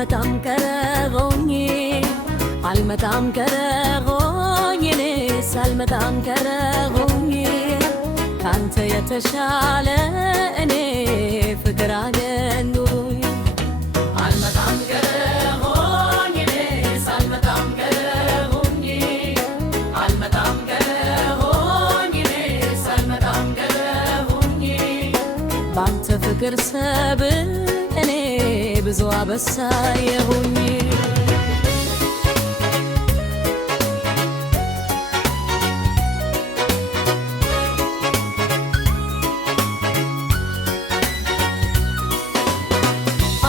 አልመጣም ቀረሁኝ አልመጣም ቀረሁኝ እኔስ አልመጣም ቀረሁኝ ካንተ የተሻለ እኔ ፍቅር አገኘሁኝ አልመጣም ቀረሁኝ እኔስ አልመጣም ቀረሁኝ አልመጣም ቀረሁኝ እኔስ አልመጣም ቀረሁኝ ባንተ ፍቅር ሰበብ እኔ ብዙ አበሳየሁኝ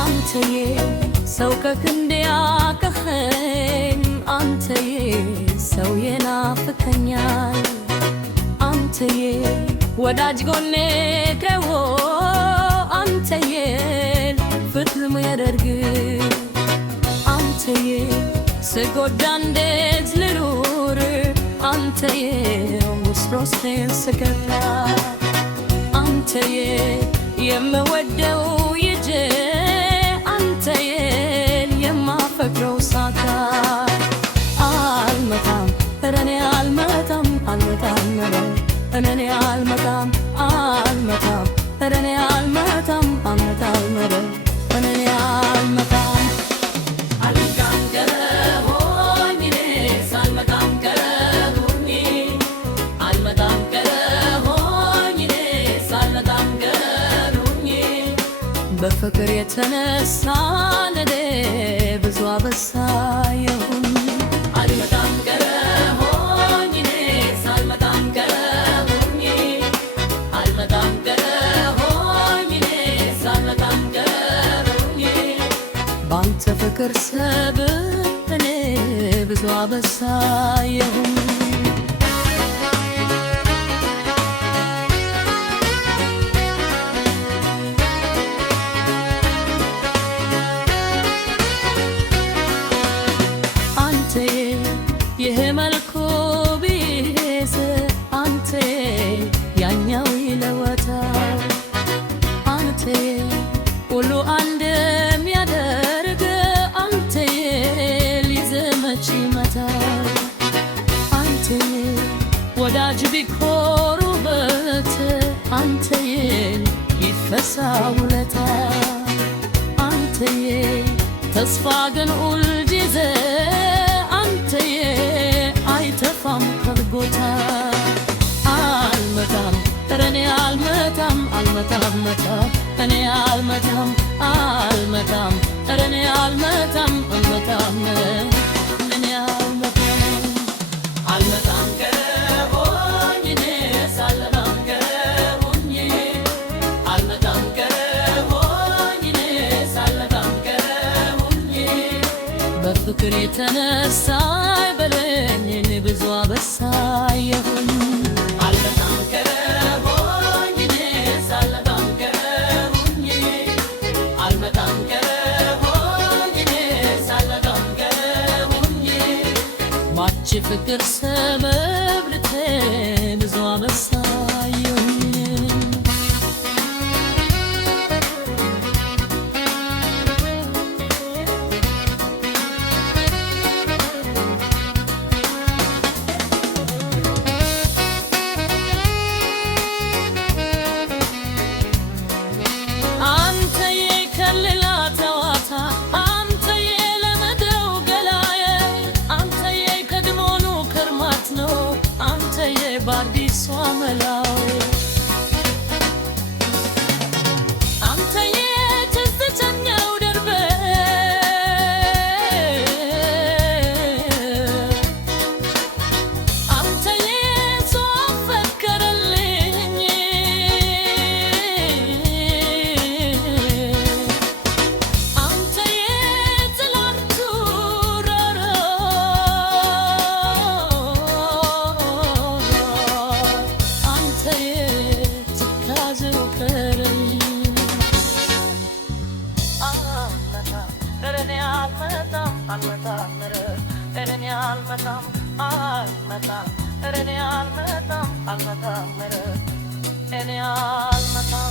አንተዬ ሰው ከክንዴ ያቀኸኝ አንተዬ ሰው የናፍቀኛል አንተዬ ወዳጅ ጎኔ ከሆ አንተዬ ፍትም ያደርግ አንተዬ ስጎዳ እንዴት ልኑር አንተዬ ውስጤን ስከፋ አንተዬ የምወደው ይዤ አንተዬ የማፈቅረው ሳታ አልመጣም እኔ አልመጣም አልመጣም እኔ አልመጣም አልመጣም እኔ አልመጣም አልመጣም እኔ አልመጣም አልመጣም ቀረሁኝ እኔስ አልመጣም ቀረሁኝ አልመጣም ቀረሁኝ እኔስ አልመጣም ቀረሁኝ በፍቅር የተነሳ ለኔ ብዙ አበሳየሁኝ አልመጣም ቀረሁኝ እኔስ አልመጣም ቀረሁኝ አልመጣም ቀረሁኝ እኔስ አልመጣም ቀረሁኝ ባንተ ፍቅር ሰበብ እኔ ብዙ አበሳየሁኝ ይሄ መልኩ ቢስ አንተ ያኛው ይለወጣል አንተ ሁሉ አንድ የሚያደርግ አንተ ሊዘመች ይመታል አንተ ወዳጅ ቢኮሩበት አንተ ይፈሳውለታል አንተ ተስፋ ግን ሁልጊዜ አንተዬ አይተፋም ከልጎታ አልመጣም እኔ አልመጣም አልመጣም እኔ አልመጣም አልመጣም እኔ አልመጣም አልመጣም እኔ አልመጣም አልመጣም ቀረሁኝ እኔስ አልመጣም ቀረሁኝ አልመጣም ቀረሁኝ እኔስ አልመጣም ቀረሁኝ በፍቅር የተነሳ በለኝ ብዙ አበሳየሁኝ አልመጣም ቀረሁኝ እኔስ አልመጣም ቀረሁኝ አልመጣም ቀረሁኝ እኔስ አልመጣም ቀረሁኝ ባንቺ ፍቅር ሰበብ ልቴ ብዙ አበሳየሁኝ ባዲስ አመላው አንተዬ ትዝተኛው ደርቤ አንተዬ ሰው ፈከረልኝ አንተዬ ትላንቱ ሮሮ እኔ አልመጣም